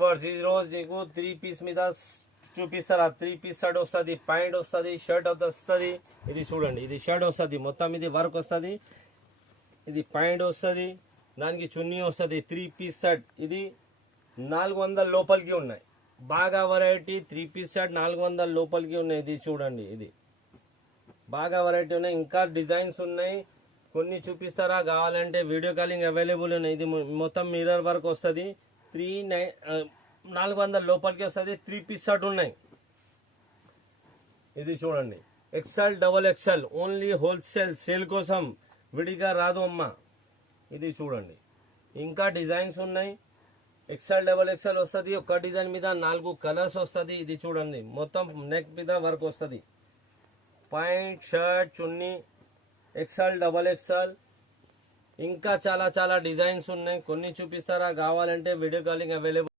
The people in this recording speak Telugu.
ఈ రోజు నీకు 3 పీస్ మీద చూపిస్తారా. 3 పీస్ షర్ట్ వస్తుంది, ప్యాంట్ వస్తుంది, షర్ట్ వస్తుంది. ఇది చూడండి, ఇది షర్ట్ వస్తుంది, మొత్తం ఇది వర్క్ వస్తుంది. ఇది ప్యాంట్ వస్తుంది, దానికి చున్నీ వస్తుంది. 3 పీస్ షర్ట్ ఇది 400 లోపలికి ఉన్నాయి. బాగా వెరైటీ 3 పీస్ షర్ట్ 400 లోపలికి ఉన్నాయి. ఇది చూడండి, ఇది బాగా వెరైటీ ఉన్నాయి. ఇంకా డిజైన్స్ ఉన్నాయి, కొన్ని చూపిస్తారా. కావాలంటే వీడియో కాలింగ్ అవైలబుల్ ఉన్నాయి. ఇది మొత్తం మిర్రర్ వర్క్ వస్తుంది. 400 లోపలికి వస్తుంది. 3 పీస్ షర్ట్ ఉన్నాయి. ఇది చూడండి, XL XXL only wholesale sale కోసం, విడిగా రాదు అమ్మ. ఇది చూడండి, ఇంకా డిజైన్స్ ఉన్నాయి. XL XXL వస్తుంది. ఒక డిజైన్ మీద 4 కలర్స్ వస్తుంది. ఇది చూడండి, మొత్తం నెక్ మీద వర్క్ వస్తుంది. ప్యాంట్, షర్ట్, చున్నీ, XL XXL. ఇంకా చాలా చాలా డిజైన్స్ ఉన్నాయి, కొన్ని చూపిస్తారా. కావాలంటే వీడియో కాలింగ్ అవైలబుల్.